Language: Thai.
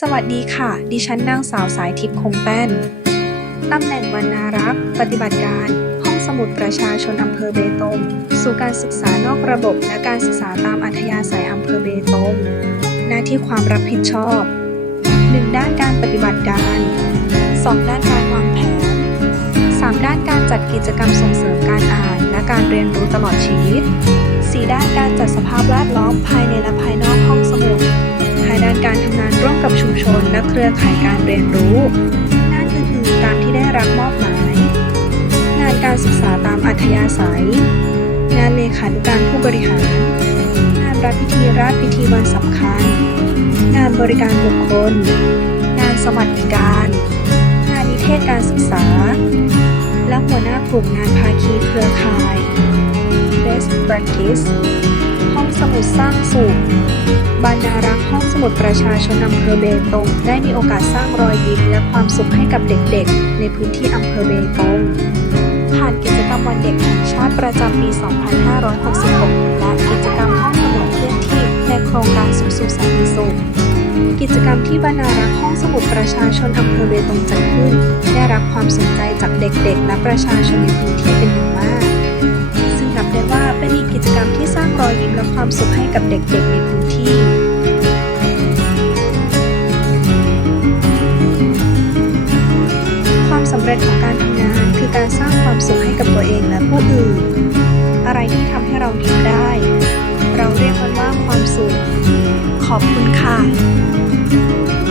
สวัสดีค่ะ ดิฉันนางสาวสายทิพย์คงแป้น ตำแหน่งบรรณารักษ์ ปฏิบัติการ ห้องสมุดประชาชนอำเภอเบตง สู่การศึกษานอกระบบและการศึกษาตามอัธยาศัยอำเภอเบตง หน้าที่ความรับผิดชอบ 1. ด้านการปฏิบัติการ 2. ด้านการวางแผน 3. ด้านการจัดกิจกรรมส่งเสริมการอ่าน และการเรียนรู้ตลอดชีวิต 4. ด้านการจัดสภาพแวดล้อมภายในและ ด้านการทำงานร่วมกับชุมชนและเครือข่ายการเรียนรู้ด้านอื่นๆตามที่ได้รับมอบหมาย งานการศึกษาตามอัธยาศัย งานเลขานุการผู้บริหาร งานรับพิธีราชพิธีวันสำคัญ งานบริการบุคคล งานสวัสดิการ งานนิเทศการศึกษา และหัวหน้ากลุ่มงานภาคีเครือข่าย Best Practice องสมุดสร้างสุขบรรณารักษ์ห้องสมุดประชาชนอำเภอเบตงได้มีโอกาสสร้างรอยยิ้มและความสุขให้กับเด็กๆ ในพื้นที่อำเภอเบตงผ่านกิจกรรมวันเด็กแห่งชาติประจำปี 2566 และกิจกรรมห้องสมุดเคลื่อนที่ในโครงการสุขสุขสันติสุขกิจกรรมที่บรรณารักษ์ห้องสมุดประชาชนอำเภอเบตงจัดขึ้น ได้รับความสนใจจากเด็กๆ และประชาชนในพื้นที่เป็นอย่างมาก และความสุขให้กับเด็กๆในพื้นที่ ความสำเร็จของการทำงานคือการสร้างความสุขให้กับตัวเองและผู้อื่น อะไรที่ทำให้เรายิ้มได้ เราเรียกมันว่าความสุข ขอบคุณค่ะ